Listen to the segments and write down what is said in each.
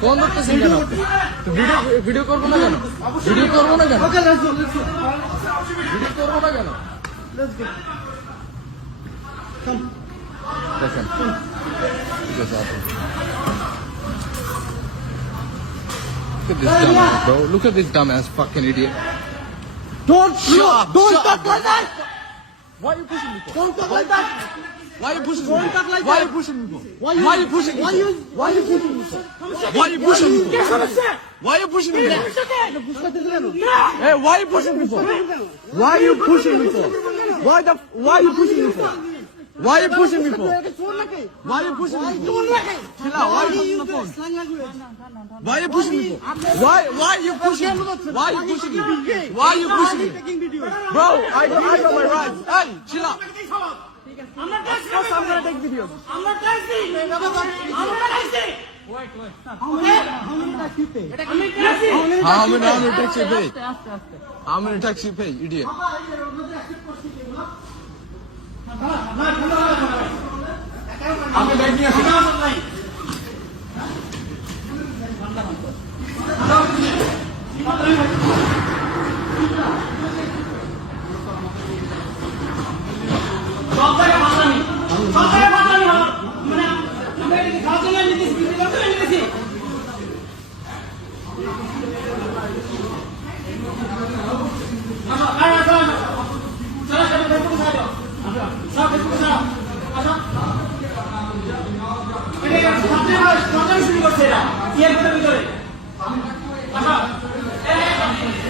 Phone ধরতেছেন কেন? Video করবো না কেন? ভিডিও করবো না কেন? ভিডিও করবো না কেন? দেখেন ঠিক আছে আপনি Look at this dumbass, bro. Look at this dumbass fucking idiot. Don't talk like that. Why are you pushing me for? Don't talk like that. Why are you pushing me? Don't talk like Why that. are you pushing me for? Why you pushing me? Why are you pushing me for? Why you pushing me? Why are you pushing me for? Hey, Hey, why are you pushing me for? Why are you pushing me for? Why are you pushing me for? Why are you pushing me for? Why are you pushing me for? Chill out. Why are you pushing the phone? Why are you pushing me for? Why are you pushing me? Why are you pushing me? Why are you pushing me? Bro, I got my rights. Hey, chill out. I'm gonna take video. I'm not taxi. How many taxi pay? How many taxi pay, idiot?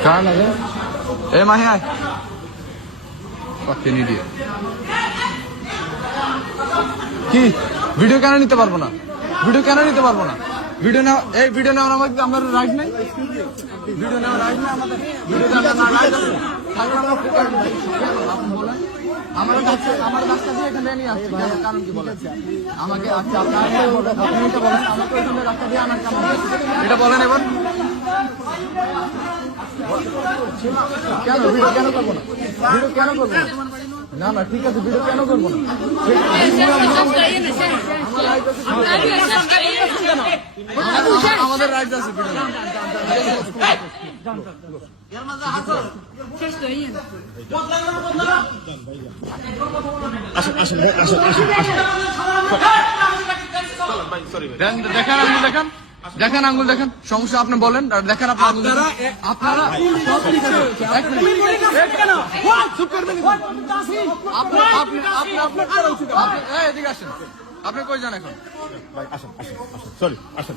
Kahan hai? Hey, Mahi, aay. Fucking idiot. কি video কেন নিতে পারবো না? Video কেন নিতে পারবো না? Video না এই ভিডিও নেওয়ার আমার রাইট নাই? ভিডিও নেওয়ার রাইট নাই আমাদের? ভিডিও নেওয়ার রাইট আছে? তাহলে আমরা আপনি বলেন আমার রাস্তা দিয়ে এখানে নিয়ে আসছি কারণ কি বলেন আমাকে? আচ্ছা আপনি এটা বলেন আমাকে ওইখানে রাস্তা দিয়ে আনার কারণ এটা বলেন এবার। কেন ভিডিও কেন করবো না? ভিডিও কেন করবো না? না ঠিক আছে ভিডিও কেন করবো না? আমাদের রাইট আছে ভিডিও। দেখেন আঙ্গুল দেখেন সমস্যা আপনি বলেন দেখেন আপনার আঙ্গুল আপনারা এদিকে আসেন আপনি কই যান এখন? সরি আসেন